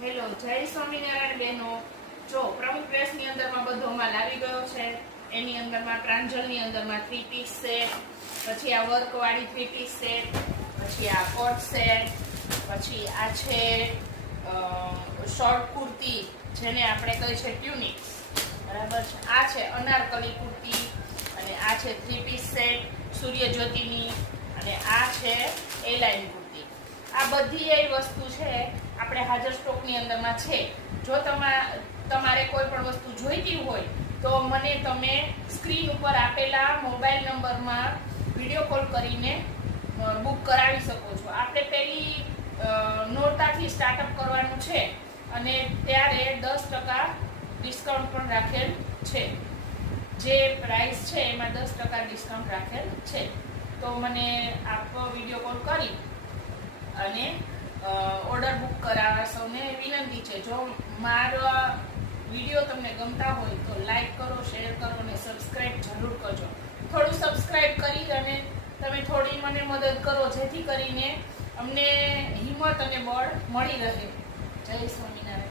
Hello, જય સ્વામિનારાયણ બહેનો. જો પ્રમુખ ડ્રેસની અંદરમાં બધો માલ આવી ગયો છે. એની અંદરમાં પ્રાંજલની અંદરમાં 3 પીસ સેટ, પછી આ વર્કવાળી 3 પીસ સેટ, પછી આ કોટ સેટ, પછી આ છે શોર્ટ કુર્તી જેને આપણે કહીએ છીએ ટ્યુનિક્સ, બરાબર છે. આ છે અનારકલી કુર્તી અને આ છે 3 પીસ સેટ સૂર્યજ્યોતિની અને આ છે એલાઇન કુર્તી. આ બધી એ વસ્તુ છે આપણે હાજર સ્ટોકની અંદરમાં છે. જો તમારે કોઈ પણ વસ્તુ જોઈતી હોય તો મને તમે સ્ક્રીન ઉપર આપેલા મોબાઈલ નંબરમાં વિડીયો કોલ કરીને બુક કરાવી શકો છો. આપણે પહેલી નોરતાથી સ્ટાર્ટઅપ કરવાનું છે અને ત્યારે 10% ડિસ્કાઉન્ટ પણ રાખેલ છે. જે પ્રાઇસ છે એમાં 10% ડિસ્કાઉન્ટ રાખેલ છે. તો મને આપ વિડીયો કોલ કરી અને ઓર્ડર બુક કરાવવા સૌને વિનંતી છે. જો મારો વિડીયો તમને ગમતા હોય તો લાઈક કરો, શેર કરો અને સબસ્ક્રાઈબ જરૂર કરજો. થોડું સબસ્ક્રાઈબ કરી અને તમે થોડી મને મદદ કરો જેથી કરીને અમને હિંમત અને બળ મળી રહે. જય સ્વામિનારાયણ.